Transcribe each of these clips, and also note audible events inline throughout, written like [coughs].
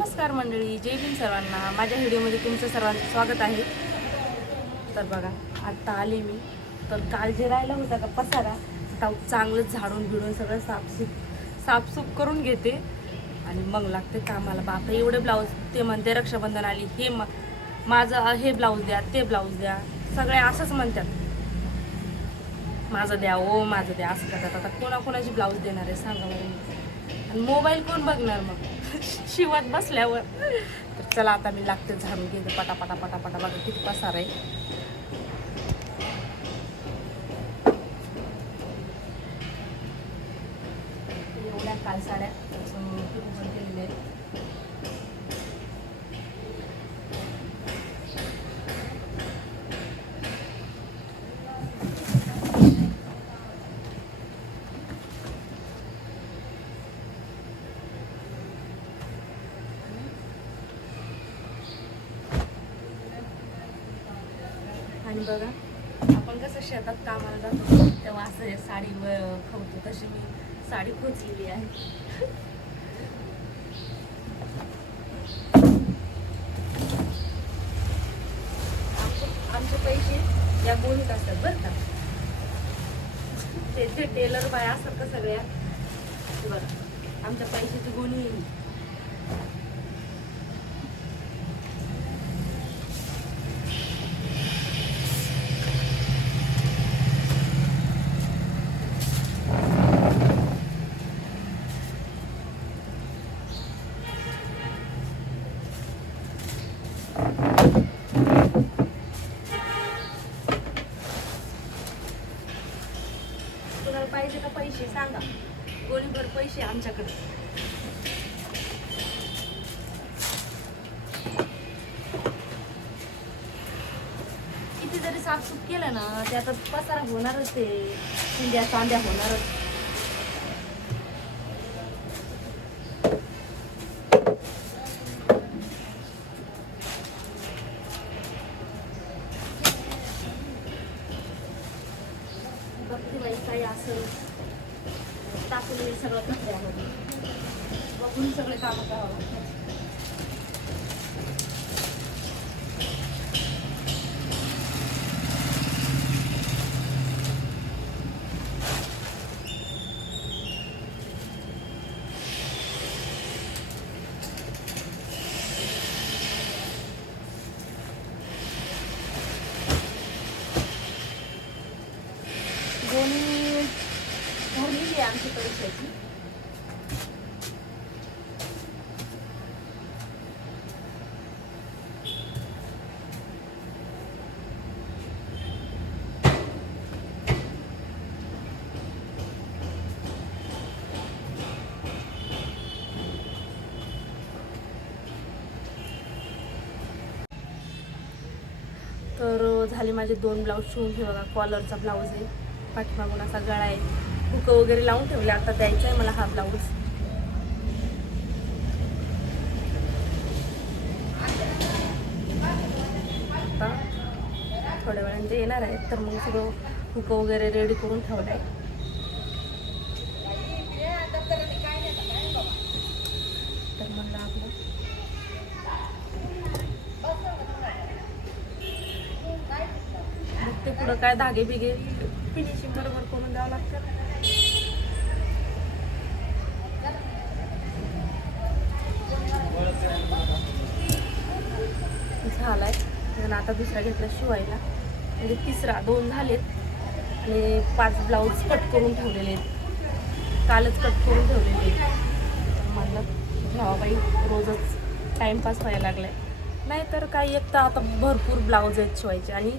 नमस्कार मंडळी जय भीम सर्वांना. माझ्या व्हिडिओमध्ये तुमचं सर्वांचं स्वागत आहे. तर बघा आत्ता आले मी. तर काल जे राहिलं होतं का पसारा आता चांगलं झाडून बिडून सगळं साफसूफ साफसूफ करून घेते. आणि मग लागते कामाला. बापा एवढे ब्लाऊज ते म्हणते रक्षाबंधन आली हे म माझं हे ब्लाऊज द्या ते ब्लाऊज द्या. सगळे असंच म्हणतात. माझं द्या ओ माझं द्या असं करतात. आता कोणाकोणाची ब्लाऊज देणार आहे सांगा मग आणि मोबाईल कोण बघणार मग? [laughs] शिवत बसल्यावर. तर चला आता मी लागते झाडून घेते पटापटा पटापटा बघा किती पसार आहे एवढ्या काल साड्या अं, किती पण केलेल्या आहेत आणि बघा. आपण कसं शेतात कामाला जातो तेव्हा असं हे साडी व- खवतो. तशी मी साडी खोचलेली आहे. आमचे- आमचे पैसे या गोणीत असतात बरं का. ते टेलर बाय असतात का सगळ्या? बघा आमच्या पैशाची गोणी तुम्हाला पाहिजे का पैसे सांगा. गोळीभर पैसे आमच्याकडे. किती जरी साफसूफ केलं ना त्याचा पसारा होणारच ते. चिंध्या चांद्या होणारच बघते बाई काही असं टाकून हे सगळं कचऱ्यामध्ये बघून सगळे कामं करावं लागतात. गोणी भरलेली पैशाची तर झाले माझे दोन ब्लाऊज शिवून. हे बघा कॉलरचा ब्लाऊज आहे. पाठीमागून असा गळा आहे. हुक वगैरे लावून ठेवले. आता द्यायचं आहे मला हा ब्लाऊज. आता थोड्या वेळाने ते येणार आहेत तर मग सगळं हुक वगैरे रेडी करून ठेवलं आहे तर म्हणलं आपलं मग ते पुढं काय धागे बिगे फिनिशिंग बरोबर करून द्यावं लागतं झालाय आणि आता दुसरा घेतला शिवायला. म्हणजे तिसरा दोन झालेत. आणि पाच ब्लाऊज कट करून ठेवलेले आहेत. कालच कट करून ठेवलेले आहेत. तर म्हणलं घ्यावा बाई रोजच टाईमपास व्हायला लागलाय. नाहीतर काही एक तर आता भरपूर ब्लाऊज आहेत शिवायचे. आणि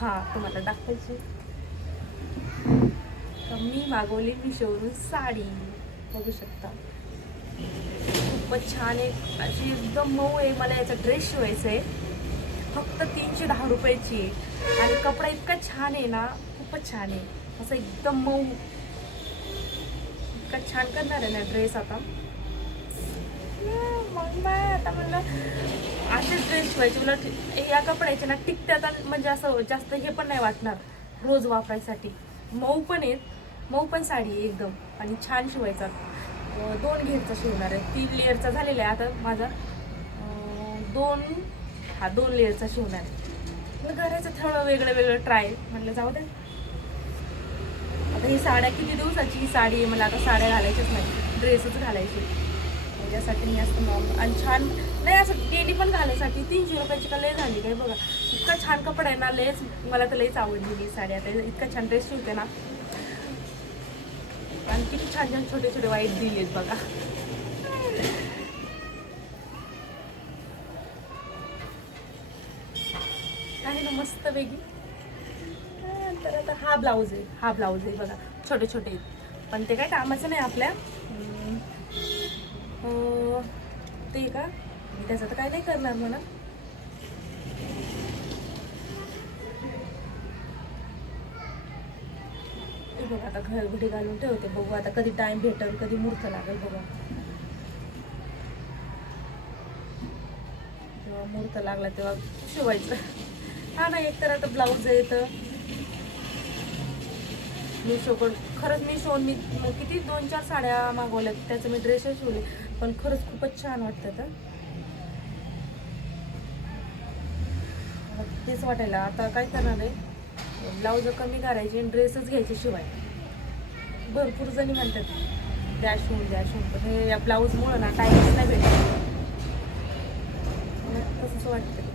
हां तुम्हाला दाखवायचे. तर मी मागवली मिशोवरून साडी. बघू शकता. खूपच छान आहे. अशी एकदम मऊ आहे. मला याचा ड्रेस शिवायचा आहे. फक्त तीनशे दहा रुपयाची आहे. आणि कपडा इतका छान आहे ना खूपच छान आहे. असं एकदम मऊ. इतका छान करणार आहे ना ड्रेस आता. मग बाय आता म्हणलं असेच ड्रेस शिवायचे मला या कपड्याचे ना टिकते आता म्हणजे असं जास्त हे पण नाही वाटणार रोज वापरायसाठी. मऊ पण आहेत. मऊ पण साडी आहे एकदम. आणि छान शिवायचा. दोन घेरचा शिवणार आहे. तीन लेअरचा झालेला आहे आता माझा. दोन हा दोन लेअरचा शिवणार मग करायचं थोडं वेगळं वेगळं ट्राय म्हटलं जाऊ दे. आता ही साड्या किती दिवसाची? ही साडी आहे मला आता साड्या घालायच्याच नाही ड्रेसच घालायचे. त्याच्यासाठी मी असं नॉर्मल आणि छान नाही असं डेली पण घालायसाठी तीनशे रुपयाची का लय झाली काय बघा. इतका छान कपडा आहे ना लयच मला तर लयच आवडली ही साडी. आता इतका छान ड्रेस शिवते ना. आणि किती छान छान छोटे छोटे वाईट दिलेत बघा. मस्त वेगळी. तर आता हा ब्लाऊज आहे हा ब्लाऊज आहे बघा. छोटे छोटे पण ते काय कामाचं नाही आपल्या. ते का? त्याचं तर काय नाही करणार म्हणा. बघा आता घरगुटी घालून ठेवते. बघू आता कधी टाइम भेटेल कधी मूर्त लागेल बघा. जेव्हा मूर्त लागला तेव्हा शिवायचं. हा ना एक तर आता ब्लाऊज आहे तर मिशोकडून खरंच मिशोन मी किती दोन चार साड्या मागवल्या त्याचं मी ड्रेसच शिवले. पण खरंच खूपच छान वाटतं तर तेच वाटायला आता काय करणार आहे? ब्लाऊज कमी करायचे आणि ड्रेसच घ्यायचे शिवाय. भरपूर जणी म्हणतात द्या शिवून द्या शिवून पण हे या ब्लाऊजमुळं ना टाईमच नाही भेटत. तसंच वाटतं.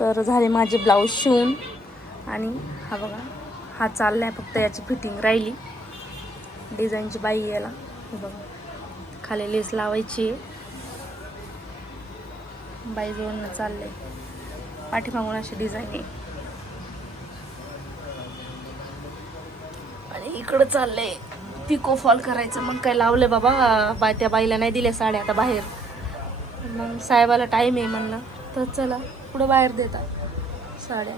तर झाले माझे ब्लाऊज शिवून. आणि हा बघा हा चाललाय फक्त याची फिटिंग राहिली. डिझाईनची बाई याला. हे बघा खाली लेस लावायची आहे. बाई जोडणं चाललंय. पाठीमागून अशी डिझाईन आहे. आणि इकडं चाललंय. पिको फॉल करायचं. मग काय लावलं बाबा? बा त्या बाईला नाही दिल्या साड्या आता बाहेर. मग साहेबाला टाईम आहे म्हणलं. तर चला पुढं बाहेर देतात. साड्या.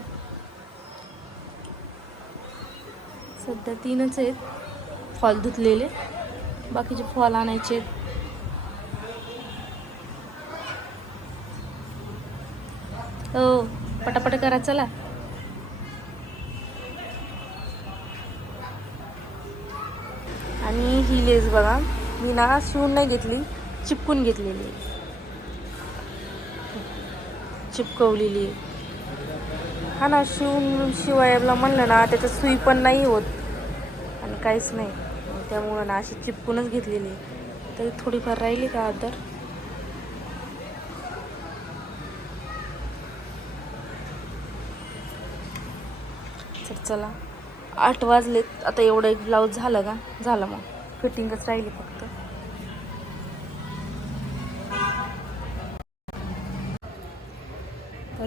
सध्या तीनच आहेत. फॉल धुतलेले. बाकीचे फॉल आणायचे आहेत. हो पटापट करा चला. आणि ही लेस बघा मी ना शिवून नाही घेतली चिपकून घेतलेली आहे. चिपकवलेली. हा ना शिवून शिवायला म्हणलं ना त्याच्यात सुई पण नाही होत. आणि काहीच नाही. त्यामुळं ना अशी चिपकूनच घेतलेली. तरी थोडीफार राहिली का अदर तर चला आठ वाजलेत. आता एवढं एक ब्लाऊज झालं का? झालं मग. फिटिंगच राहिली फक्त.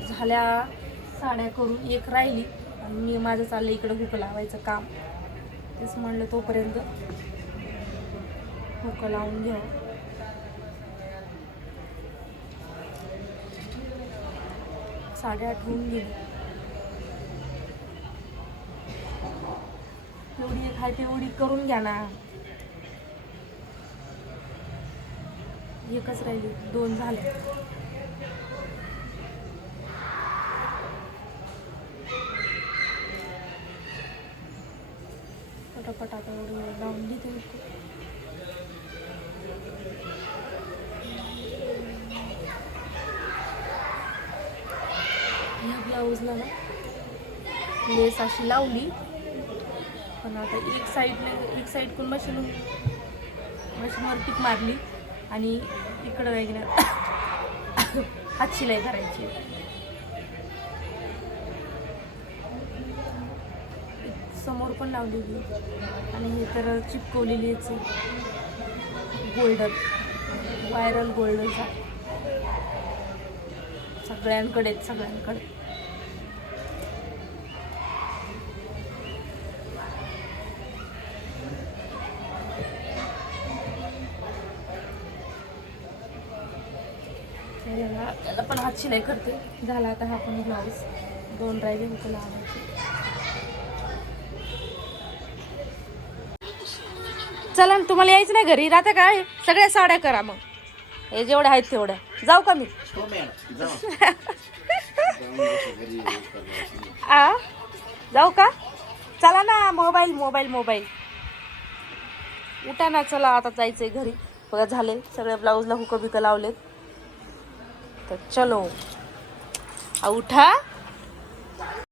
झाल्या साड्या करून एक राहिली. आणि मी माझं चाललं इकडं हुक लावायचं काम. तेच म्हणलं तोपर्यंत हुक लावून घ्या साड्या होऊन गेली. तेवढी एक आहे तेवढी करून घ्या ना. एकच राहिली दोन झाले. पटापट आता एवढं लावून देते या ब्लाऊजला ना लेस अशी लावली. पण आता एक साईडने एक साईडकडून मशीन मशीनवर पीक मारली आणि इकडं वगैरे [coughs] हात शिलाई करायची. समोर पण लावलेली आणि हे तर चिपकवलेलीच गोल्डन व्हायरल गोल्डनचा सगळ्यांकडे सगळ्यांकडे. त्याला पण हात शिलाई करते. झाला आता हा पण ब्लाऊज दोन राहिले होते लावायचे. चला ना तुम्हाला यायचं नाही घरी. राहता काय? सगळ्या साड्या करा मग. हे जेवढ्या आहेत तेवढ्या. जाऊ का मी? [laughs] आ? जाऊ का? चला ना मोबाईल मोबाईल मोबाईल. उठा ना चला आता जायचंय घरी. बघा झाले. सगळ्या ब्लाऊजला हुकं बिकं लावलेत. तर चलो. उठा.